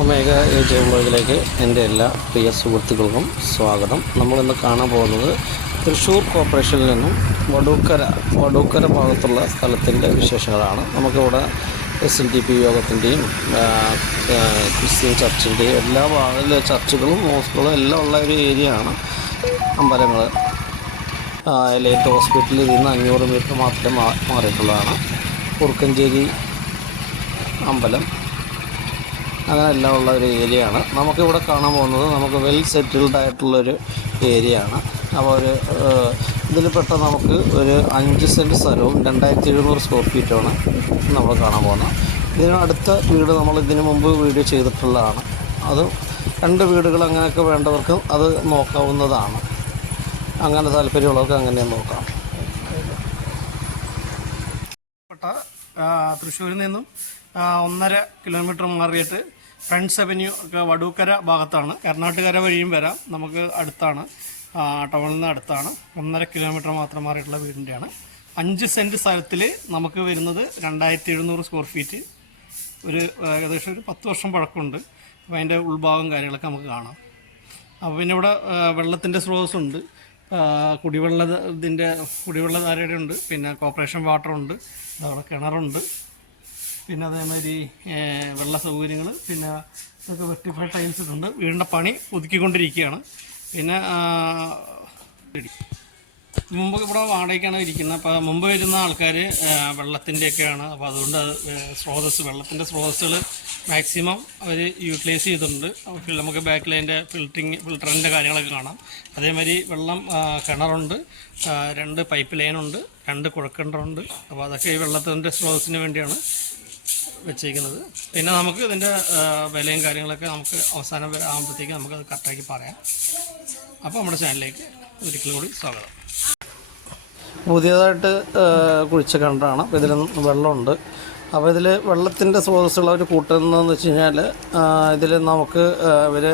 Omega AJ വ്ളോഗിലേക്ക് എൻ്റെ എല്ലാ പ്രിയ സുഹൃത്തുക്കൾക്കും സ്വാഗതം. നമ്മളിന്ന് കാണാൻ പോകുന്നത് തൃശ്ശൂർ കോർപ്പറേഷനിൽ നിന്നും വടൂക്കര ഭാഗത്തുള്ള സ്ഥലത്തിൻ്റെ വിശേഷങ്ങളാണ്. നമുക്കിവിടെ SNDP യോഗത്തിൻ്റെയും ക്രിസ്ത്യൻ ചർച്ചിൻ്റെയും എല്ലാ ചർച്ചുകളും മോസ്കുകളും എല്ലാം ഉള്ള ഒരു ഏരിയ ആണ്. അമ്പലങ്ങൾ ലൈറ്റ് ഹോസ്പിറ്റലിൽ നിന്ന് 500 മീറ്റർ മാത്രമേ മാറിയിട്ടുള്ളതാണ്. കുറുക്കഞ്ചേരി അമ്പലം അങ്ങനെ എല്ലാം ഉള്ള ഒരു ഏരിയ ആണ്. നമുക്കിവിടെ കാണാൻ പോകുന്നത് നമുക്ക് വെൽ സെറ്റിൽഡ് ആയിട്ടുള്ളൊരു ഏരിയ ആണ്. അപ്പോൾ ഇതിൽപ്പെട്ട നമുക്ക് ഒരു 5 സെൻറ്റ് സ്ഥലവും 2700 സ്ക്വയർ ഫീറ്റുമാണ് നമ്മൾ കാണാൻ പോകുന്നത്. ഇതിന് അടുത്ത വീട് നമ്മൾ ഇതിനു മുമ്പ് വീഡിയോ ചെയ്തിട്ടുള്ളതാണ്. അത് 2 വീടുകൾ അങ്ങനെയൊക്കെ വേണ്ടവർക്ക് അത് നോക്കാവുന്നതാണ്. അങ്ങനെ താല്പര്യമുള്ളവർക്ക് അങ്ങനെ നോക്കാം. തൃശ്ശൂരിൽ നിന്നും 1.5 കിലോമീറ്റർ മാറിയിട്ട് ഫ്രണ്ട്സ് അവന്യൂ ഒക്കെ വടൂക്കര ഭാഗത്താണ്. കർണാടകര വഴിയും വരാം, നമുക്ക് അടുത്താണ്, ടൗണിൽ നിന്ന് അടുത്താണ്. 1.5 കിലോമീറ്റർ മാത്രം മാറിയിട്ടുള്ള വീടിൻ്റെയാണ്. 5 സെൻറ്റ് സ്ഥലത്തിൽ നമുക്ക് വരുന്നത് 2700 സ്ക്വയർ ഫീറ്റ്. ഏകദേശം ഒരു 10 വർഷം പഴക്കമുണ്ട്. അപ്പോൾ അതിൻ്റെ ഉൾഭാഗം കാര്യങ്ങളൊക്കെ നമുക്ക് കാണാം. അപ്പോൾ പിന്നെ ഇവിടെ വെള്ളത്തിൻ്റെ സ്രോതസ്സുണ്ട്, കുടിവെള്ളധാരയുടെ ഉണ്ട്, പിന്നെ കോർപ്പറേഷൻ വാട്ടറുണ്ട്, അവിടെ കിണറുണ്ട്, പിന്നെ അതേമാതിരി വെള്ള സൗകര്യങ്ങൾ, പിന്നെ ഇതൊക്കെ വെർട്ടിഫൈഡ് ടൈൽസ് ഇട്ടുണ്ട്. വീടിൻ്റെ പണി പുതുക്കിക്കൊണ്ടിരിക്കുകയാണ്. പിന്നെ മുമ്പ് ഇവിടെ വാടകയ്ക്കാണ് ഇരിക്കുന്നത്. അപ്പോൾ മുമ്പ് വരുന്ന ആൾക്കാർ വെള്ളത്തിൻ്റെയൊക്കെയാണ്. അപ്പോൾ അതുകൊണ്ട് വെള്ളത്തിൻ്റെ സ്രോതസ്സുകൾ മാക്സിമം അവർ യൂട്ടിലൈസ് ചെയ്തിട്ടുണ്ട്. നമുക്ക് ബാക്കിൽ അതിൻ്റെ ഫിൽറ്ററിൻ്റെ കാര്യങ്ങളൊക്കെ കാണാം. അതേമാതിരി വെള്ളം കിണറുണ്ട്, 2 പൈപ്പ് ലൈനുണ്ട്, 2 കുഴൽക്കിണറുണ്ട്. അപ്പോൾ അതൊക്കെ ഈ വെള്ളത്തിൻ്റെ സ്രോതസ്സിന് വേണ്ടിയാണ് വെച്ചേക്കുന്നത്. പിന്നെ നമുക്ക് ഇതിൻ്റെ വിലയും കാര്യങ്ങളൊക്കെ നമുക്ക് അവസാനം ആകുമ്പോഴത്തേക്ക് നമുക്കത് കറക്റ്റാക്കി പറയാം. അപ്പോൾ നമ്മുടെ ചാനലിലേക്ക് ഒരിക്കലും കൂടി സ്വാഗതം. പുതിയതായിട്ട് കുഴിച്ച കിണറാണ്. അപ്പോൾ ഇതിൽ വെള്ളമുണ്ട്. അപ്പോൾ ഇതിൽ വെള്ളത്തിൻ്റെ സ്രോതസ്സുകൾ അവർ കൂട്ടുന്നതെന്ന് വെച്ച് കഴിഞ്ഞാൽ ഇതിൽ നമുക്ക് ഇവർ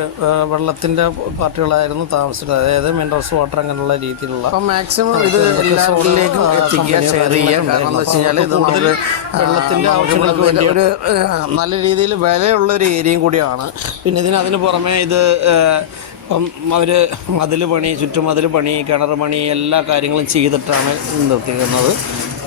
വെള്ളത്തിൻ്റെ പാർട്ടികളായിരുന്നു താമസിച്ചത്, അതായത് മിനറൽസ് വാട്ടർ അങ്ങനെയുള്ള രീതിയിലുള്ള. അപ്പോൾ മാക്സിമം ഇത് എല്ലാവരിലേക്കും എത്തിക്കുക, ഷെയർ ചെയ്യുക. കാരണം എന്ന് വെച്ച് കഴിഞ്ഞാൽ ഇത് കൂടുതൽ വെള്ളത്തിൻ്റെ ആവശ്യങ്ങൾക്ക് വേണ്ടി ഒരു നല്ല രീതിയിൽ വിലയുള്ളൊരു ഏരിയയും കൂടിയാണ്. പിന്നെ അതിന് പുറമെ ഇത് ഇപ്പം അവർ ചുറ്റുമതിൽ പണി, കിണർ പണി, എല്ലാ കാര്യങ്ങളും ചെയ്തിട്ടാണ് നിർത്തിക്കുന്നത്.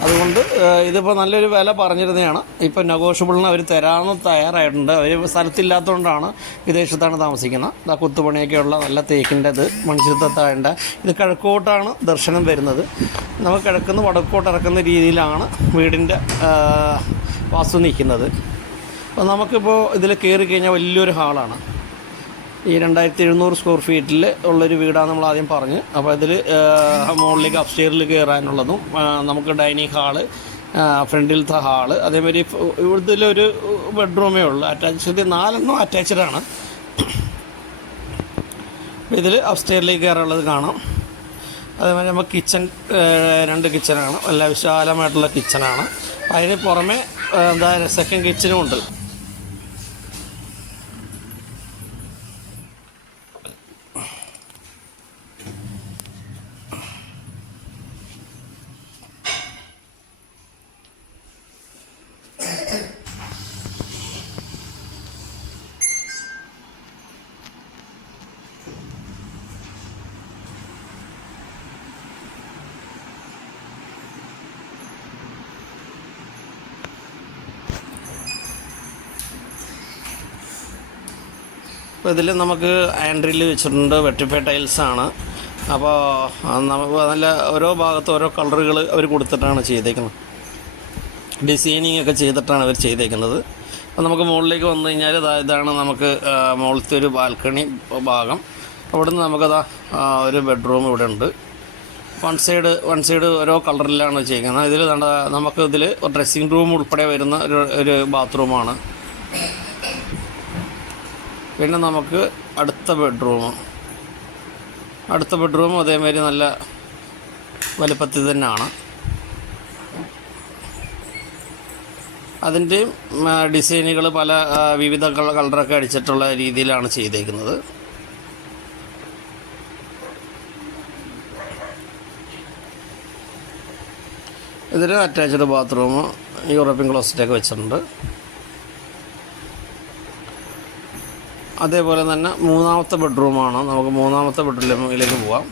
അതുകൊണ്ട് ഇതിപ്പോൾ നല്ലൊരു വില പറഞ്ഞിരുന്നതാണ്. ഇപ്പോൾ നെഗോഷ്യബിളിന് അവർ തരാമെന്ന് തയ്യാറായിട്ടുണ്ട്. അവർ സ്ഥലത്തില്ലാത്തതുകൊണ്ടാണ്, വിദേശത്താണ് താമസിക്കുന്നത്. കുത്തുപണിയൊക്കെയുള്ള നല്ല തേക്കിൻ്റെ മൺചിത്രത്താഴേണ്ട ഇത് കിഴക്കോട്ടാണ് ദർശനം വരുന്നത്. നമുക്ക് കിഴക്കുന്ന് വടക്കോട്ട് ഇറക്കുന്ന രീതിയിലാണ് വീടിൻ്റെ വാസ്തു നിൽക്കുന്നത്. അപ്പോൾ നമുക്കിപ്പോൾ ഇതിൽ കയറി കഴിഞ്ഞാൽ വലിയൊരു ഹാളാണ്. ഈ 2700 സ്ക്വയർ ഫീറ്റിൽ ഉള്ളൊരു വീടാണ് നമ്മൾ ആദ്യം പറഞ്ഞ്. അപ്പോൾ ഇതിൽ മുകളിലേക്ക് അപ്സ്റ്റെയറിൽ കയറാനുള്ളതും നമുക്ക് ഡൈനിങ് ഹാള്, ഫ്രണ്ടിലത്തെ ഹാള്, അതേമാതിരി ഇതിലൊരു ബെഡ്റൂമേ ഉള്ളൂ. അറ്റാച്ച്ഡ് 4 അറ്റാച്ച്ഡാണ്. ഇതിൽ അപ്സ്റ്റെയറിലേക്ക് കയറാനുള്ളത് കാണാം. അതേമാതിരി നമുക്ക് കിച്ചൺ 2 കിച്ചനാണ്, നല്ല വിശാലമായിട്ടുള്ള കിച്ചനാണ്. അതിന് പുറമെ സെക്കൻഡ് കിച്ചനും ഉണ്ട്. അപ്പോൾ ഇതിൽ നമുക്ക് ആൻഡ്രിൽ വെച്ചിട്ടുണ്ട്, വെർട്ടിഫൈഡ് ടൈൽസാണ്. അപ്പോൾ നമുക്ക് നല്ല ഓരോ ഭാഗത്തും ഓരോ കളറുകൾ അവർ കൊടുത്തിട്ടാണ് ചെയ്തേക്കുന്നത്. ഡിസൈനിങ് ഒക്കെ ചെയ്തിട്ടാണ് അവർ ചെയ്തേക്കുന്നത്. അപ്പോൾ നമുക്ക് മുകളിലേക്ക് വന്നു കഴിഞ്ഞാൽ ഇതാണ് നമുക്ക് മുകളിലത്തെ ഒരു ബാൽക്കണി ഭാഗം. അവിടെ നിന്ന് നമുക്കതാ ഒരു ബെഡ്റൂം ഇവിടെ ഉണ്ട്. വൺ സൈഡ് ഓരോ കളറിലാണ് ചെയ്യുന്നത്. ഇതിൽ നമുക്ക് ഇതിൽ ഡ്രസ്സിങ് റൂം ഉൾപ്പെടെ വരുന്ന ഒരു ബാത്റൂമാണ്. പിന്നെ നമുക്ക് അടുത്ത ബെഡ്റൂം അതേമാതിരി നല്ല വലുപ്പത്തിൽ തന്നെയാണ്. അതിൻ്റെയും ഡിസൈനുകൾ പല വിവിധ കളറൊക്കെ അടിച്ചിട്ടുള്ള രീതിയിലാണ് ചെയ്തേക്കുന്നത്. ഇതിൽ അറ്റാച്ച്ഡ് ബാത്റൂം, യൂറോപ്യൻ ക്ലോസറ്റൊക്കെ വെച്ചിട്ടുണ്ട്. അതേപോലെ തന്നെ മൂന്നാമത്തെ ബെഡ്റൂമാണ്. നമുക്ക് മൂന്നാമത്തെ ബെഡ്റൂമിലേക്ക് പോവാം.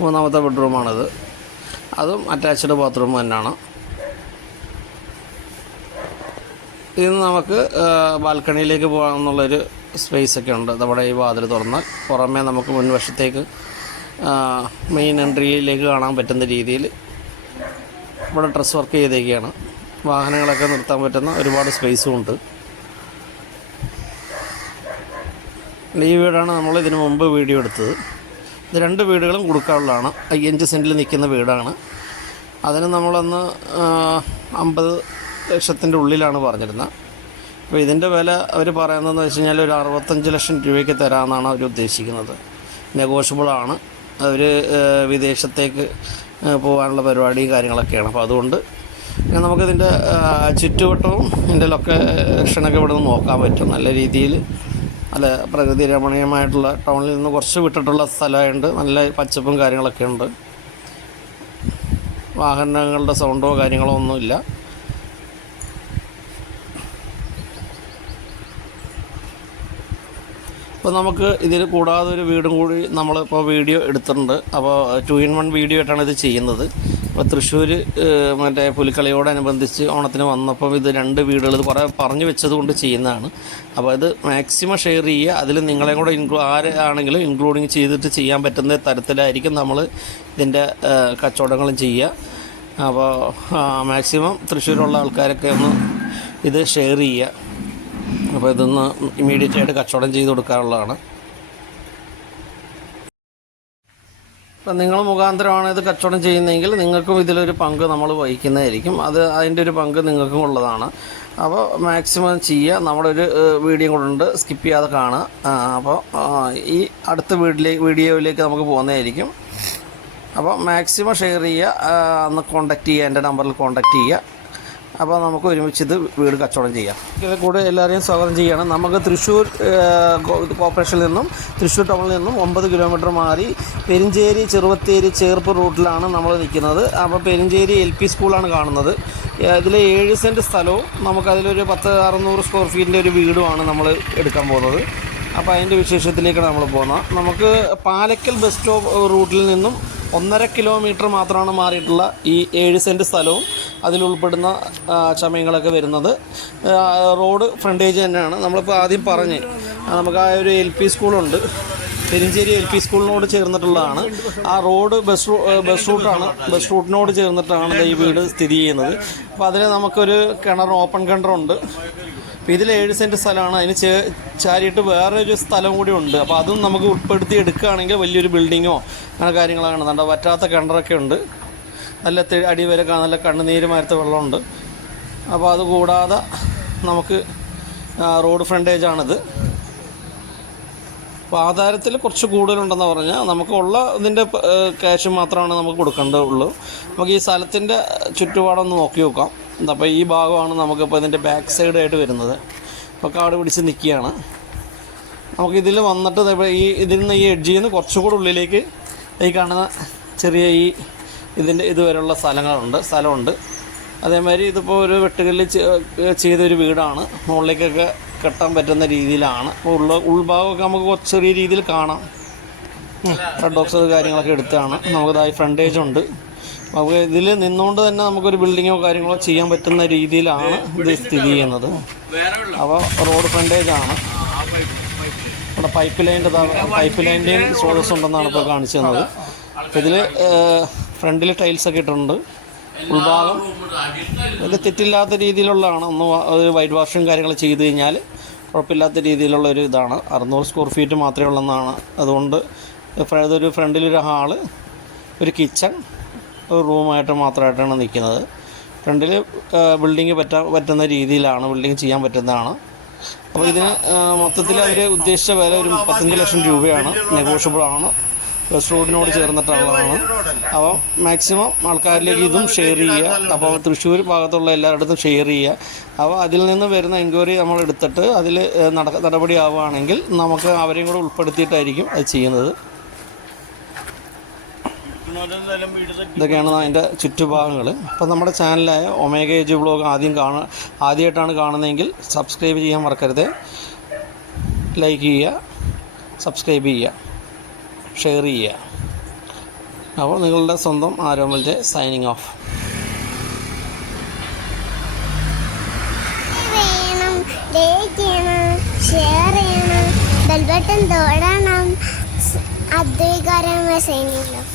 മൂന്നാമത്തെ ബെഡ്റൂമാണിത്. അതും അറ്റാച്ച്ഡ് ബാത്റൂം തന്നെയാണ്. ഇതിന് നമുക്ക് ബാൽക്കണിയിലേക്ക് പോകാമെന്നുള്ളൊരു സ്പേസൊക്കെ ഉണ്ട്. നമ്മുടെ ഈ വാതിൽ തുറന്നാൽ പുറമേ നമുക്ക് മുൻവശത്തേക്ക് മെയിൻ എൻട്രിയിലേക്ക് കാണാൻ പറ്റുന്ന രീതിയിൽ ഇവിടെ ഡ്രസ് വർക്ക് ചെയ്തേക്കുകയാണ്. വാഹനങ്ങളൊക്കെ നിർത്താൻ പറ്റുന്ന ഒരുപാട് സ്പേസും ഉണ്ട്. ഈ വീടാണ് നമ്മൾ ഇതിനു മുമ്പ് വീഡിയോ എടുത്തത്. ഇത് 2 വീടുകളും കൊടുക്കാനുള്ളതാണ്. 5 സെൻറ്റിൽ നിൽക്കുന്ന വീടാണ്. അതിന് നമ്മളന്ന് 50 ലക്ഷത്തിൻ്റെ ഉള്ളിലാണ് പറഞ്ഞിരുന്നത്. അപ്പോൾ ഇതിൻ്റെ വില അവർ പറയുന്നതെന്ന് വെച്ച് കഴിഞ്ഞാൽ ഒരു 65 ലക്ഷം രൂപയ്ക്ക് തരാമെന്നാണ് അവർ ഉദ്ദേശിക്കുന്നത്. നെഗോഷ്യബിളാണ്. അവർ വിദേശത്തേക്ക് പോകാനുള്ള പരിപാടിയും കാര്യങ്ങളൊക്കെയാണ്. അപ്പോൾ അതുകൊണ്ട് നമുക്കിതിൻ്റെ ചുറ്റുവട്ടവും ഇതിൻ്റെ ലൊക്കേഷനൊക്കെ ഇവിടെ നിന്ന് നോക്കാൻ പറ്റും. നല്ല രീതിയിൽ നല്ല പ്രകൃതി രമണീയമായിട്ടുള്ള, ടൗണിൽ നിന്ന് കുറച്ച് വിട്ടിട്ടുള്ള സ്ഥലമായതുകൊണ്ട് നല്ല പച്ചപ്പും കാര്യങ്ങളൊക്കെ ഉണ്ട്. വാഹനങ്ങളുടെ സൗണ്ടോ കാര്യങ്ങളോ ഒന്നുമില്ല. അപ്പോൾ നമുക്ക് ഇതിൽ കൂടാതെ ഒരു വീടും കൂടി നമ്മളിപ്പോൾ വീഡിയോ എടുത്തിട്ടുണ്ട്. അപ്പോൾ 2-in-1 വീഡിയോ ആയിട്ടാണ് ഇത് ചെയ്യുന്നത്. അപ്പോൾ തൃശ്ശൂർ മറ്റേ പുലിക്കളിയോടനുബന്ധിച്ച് ഓണത്തിന് വന്നപ്പം ഇത് 2 വീടുകൾ ഇത് കുറേ പറഞ്ഞു വെച്ചത് കൊണ്ട് ചെയ്യുന്നതാണ്. അപ്പോൾ ഇത് മാക്സിമം ഷെയർ ചെയ്യുക. അതിൽ നിങ്ങളെ കൂടെ ആരാണെങ്കിലും ഇൻക്ലൂഡിങ് ചെയ്തിട്ട് ചെയ്യാൻ പറ്റുന്ന തരത്തിലായിരിക്കും നമ്മൾ ഇതിൻ്റെ കച്ചവടങ്ങളും ചെയ്യുക. അപ്പോൾ മാക്സിമം തൃശ്ശൂരുള്ള ആൾക്കാരൊക്കെ ഒന്ന് ഇത് ഷെയർ ചെയ്യുക. അപ്പോൾ ഇതൊന്ന് ഇമ്മീഡിയറ്റ് ആയിട്ട് കച്ചവടം ചെയ്ത് കൊടുക്കാറുള്ളതാണ്. ഇപ്പം നിങ്ങൾ മുഖാന്തരമാണ് ഇത് കച്ചവടം ചെയ്യുന്നതെങ്കിൽ നിങ്ങൾക്കും ഇതിലൊരു പങ്ക് നമ്മൾ വഹിക്കുന്നതായിരിക്കും. അതിൻ്റെ ഒരു പങ്ക് നിങ്ങൾക്കും ഉള്ളതാണ്. അപ്പോൾ മാക്സിമം ചെയ്യുക. നമ്മുടെ ഒരു വീഡിയോ കൂടെ ഉണ്ട്, സ്കിപ്പ് ചെയ്യാതെ കാണുക. അപ്പോൾ ഈ അടുത്ത വീഡിയോയിലേക്ക് നമുക്ക് പോകുന്നതായിരിക്കും. അപ്പോൾ മാക്സിമം ഷെയർ ചെയ്യുക. അന്ന് കോൺടാക്റ്റ് ചെയ്യുക, എൻ്റെ നമ്പറിൽ കോൺടാക്റ്റ് ചെയ്യുക. അപ്പോൾ നമുക്ക് ഒരുമിച്ച് ഇത് വീട് കച്ചവടം ചെയ്യാം. ഇതിൽ കൂടെ എല്ലാവരെയും സ്വാഗതം ചെയ്യണം. നമുക്ക് തൃശ്ശൂർ കോർപ്പറേഷനിൽ നിന്നും തൃശ്ശൂർ ടൗണിൽ നിന്നും 9 കിലോമീറ്റർ മാറി പെരിഞ്ചേരി, ചെറുവത്തേരി, ചേർപ്പ് റൂട്ടിലാണ് നമ്മൾ നിൽക്കുന്നത്. അപ്പോൾ പെരിഞ്ചേരി LP സ്കൂളാണ് കാണുന്നത്. ഇതിൽ 7 സെൻറ്റ് സ്ഥലവും നമുക്കതിലൊരു 10-600 സ്ക്വയർ ഫീറ്റിൻ്റെ ഒരു വീടുമാണ് നമ്മൾ എടുക്കാൻ പോകുന്നത്. അപ്പോൾ അതിൻ്റെ വിശേഷത്തിലേക്കാണ് നമ്മൾ പോകുന്നത്. നമുക്ക് പാലക്കൽ ബസ് സ്റ്റോപ്പ് റൂട്ടിൽ നിന്നും 1.5 കിലോമീറ്റർ മാത്രമാണ് മാറിയിട്ടുള്ള ഈ 7 സെൻറ്റ് സ്ഥലവും അതിലുൾപ്പെടുന്ന ചമയങ്ങളൊക്കെ വരുന്നത്. റോഡ് ഫ്രണ്ടേജ് തന്നെയാണ്. നമ്മളിപ്പോൾ ആദ്യം പറഞ്ഞ് നമുക്ക് ആ ഒരു LP സ്കൂളുണ്ട്, പെരിഞ്ചേരി LP സ്കൂളിനോട് ചേർന്നിട്ടുള്ളതാണ്. ആ റോഡ് ബസ് റൂട്ടിനോട് ചേർന്നിട്ടാണ് ഈ വീട് സ്ഥിതി ചെയ്യുന്നത്. അപ്പോൾ അതിൽ നമുക്കൊരു ഓപ്പൺ കിണറുണ്ട്. അപ്പോൾ ഇതിൽ 7 സെൻറ്റ് സ്ഥലമാണ്. അതിന് ചാരിയിട്ട് വേറൊരു സ്ഥലം കൂടി ഉണ്ട്. അപ്പോൾ അതും നമുക്ക് ഉൾപ്പെടുത്തി എടുക്കുകയാണെങ്കിൽ വലിയൊരു ബിൽഡിങ്ങോ അങ്ങനെ കാര്യങ്ങളാണ്. നല്ല വറ്റാത്ത കിണറൊക്കെ ഉണ്ട്. നല്ല അടി വരെ നല്ല കണ്ണുനീര് മാരത്തെ വെള്ളമുണ്ട്. അപ്പോൾ അതുകൂടാതെ നമുക്ക് റോഡ് ഫ്രണ്ടേജാണിത്. അപ്പോൾ ആധാരത്തിൽ കുറച്ച് കൂടുതലുണ്ടെന്ന് പറഞ്ഞാൽ നമുക്കുള്ള ഇതിൻ്റെ ക്യാഷ് മാത്രമാണ് നമുക്ക് കൊടുക്കേണ്ടതുള്ളൂ. നമുക്ക് ഈ സ്ഥലത്തിൻ്റെ ചുറ്റുപാടൊന്ന് നോക്കി നോക്കാം. അപ്പോൾ ഈ ഭാഗമാണ് നമുക്കിപ്പോൾ ഇതിൻ്റെ ബാക്ക് സൈഡായിട്ട് വരുന്നത്. അപ്പോൾ കാട് പിടിച്ച് നിൽക്കുകയാണ്. നമുക്കിതിൽ വന്നിട്ട് ഇതിൽ നിന്ന് ഈ എഡ്ജിൽ നിന്ന് കുറച്ചുകൂടി ഉള്ളിലേക്ക് ഈ കാണുന്ന ചെറിയ ഇതിൻ്റെ ഇതുവരെയുള്ള സ്ഥലമുണ്ട്. അതേമാതിരി ഇതിപ്പോൾ ഒരു വെട്ടുകല്ല് ചെയ്തൊരു വീടാണ്. മുകളിലേക്കൊക്കെ കെട്ടാൻ പറ്റുന്ന രീതിയിലാണ്. ഉൾഭാഗമൊക്കെ നമുക്ക് ചെറിയ രീതിയിൽ കാണാം. റെഡ് ബോക്സ് കാര്യങ്ങളൊക്കെ എടുത്താണ്. നമുക്കിതായി ഫ്രണ്ടേജ് ഉണ്ട്. നമുക്ക് ഇതിൽ നിന്നുകൊണ്ട് തന്നെ നമുക്കൊരു ബിൽഡിങ്ങോ കാര്യങ്ങളോ ചെയ്യാൻ പറ്റുന്ന രീതിയിലാണ് ഇത് സ്ഥിതി ചെയ്യുന്നത്. അപ്പോൾ റോഡ് ഫ്രണ്ടേജാണ്. ഇവിടെ പൈപ്പ് ലൈൻ്റെയും സ്രോതസ് ഉണ്ടെന്നാണ് ഇപ്പോൾ കാണിച്ചു തന്നത്. ഇതിൽ ഫ്രണ്ടിൽ ടൈൽസൊക്കെ ഇട്ടിട്ടുണ്ട്. ഉൾഭാഗം ഇത് തെറ്റില്ലാത്ത രീതിയിലുള്ളതാണ്. ഒന്ന് വൈറ്റ് വാഷും കാര്യങ്ങൾ ചെയ്ത് കഴിഞ്ഞാൽ കുഴപ്പമില്ലാത്ത രീതിയിലുള്ള ഒരു ഇതാണ്. 600 സ്ക്വയർ ഫീറ്റ് മാത്രമേ ഉള്ളെന്നാണ്. അതുകൊണ്ട് ഇതൊരു ഫ്രണ്ടിലൊരു ഹാള്, ഒരു കിച്ചൺ, ഒരു റൂമായിട്ട് മാത്രമായിട്ടാണ് നിൽക്കുന്നത്. ഫ്രണ്ടിൽ ബിൽഡിങ് പറ്റുന്ന രീതിയിലാണ്, ബിൽഡിങ് ചെയ്യാൻ പറ്റുന്നതാണ്. അപ്പോൾ ഇതിന് മൊത്തത്തിൽ അവർ ഉദ്ദേശിച്ച വില ഒരു 35 ലക്ഷം രൂപയാണ്. നെഗോഷ്യബിളാണ്. ബസ് റോഡിനോട് ചേർന്നിട്ടുള്ളതാണ്. അപ്പോൾ മാക്സിമം ആൾക്കാരിലേക്ക് ഇതും ഷെയർ ചെയ്യുക. അപ്പോൾ തൃശ്ശൂർ ഭാഗത്തുള്ള എല്ലായിടത്തും ഷെയർ ചെയ്യുക. അപ്പോൾ അതിൽ നിന്ന് വരുന്ന എൻക്വയറി നമ്മൾ എടുത്തിട്ട് അതിൽ നടപടിയാവുകയാണെങ്കിൽ നമുക്ക് അവരെയും കൂടെ ഉൾപ്പെടുത്തിയിട്ടായിരിക്കും അത് ചെയ്യുന്നത്. ഇതൊക്കെയാണ് അതിൻ്റെ ചുറ്റുഭാഗങ്ങൾ. അപ്പോൾ നമ്മുടെ ചാനലായ ഒമേഗ ഏജ് വ്ളോഗ് ആദ്യമായിട്ടാണ് കാണുന്നതെങ്കിൽ സബ്സ്ക്രൈബ് ചെയ്യാൻ മറക്കരുത്. ലൈക്ക് ചെയ്യുക, സബ്സ്ക്രൈബ് ചെയ്യുക, ഷെയർ ചെയ്യുക. അപ്പോൾ നിങ്ങളുടെ സ്വന്തം Aromal J signing off. Like ചെയ്യണം, ഷെയർ ചെയ്യണം, ബെൽ ബട്ടൺ തൊടണം. അദ്വൈകാരമായ സൈനിങ് ഓഫ്.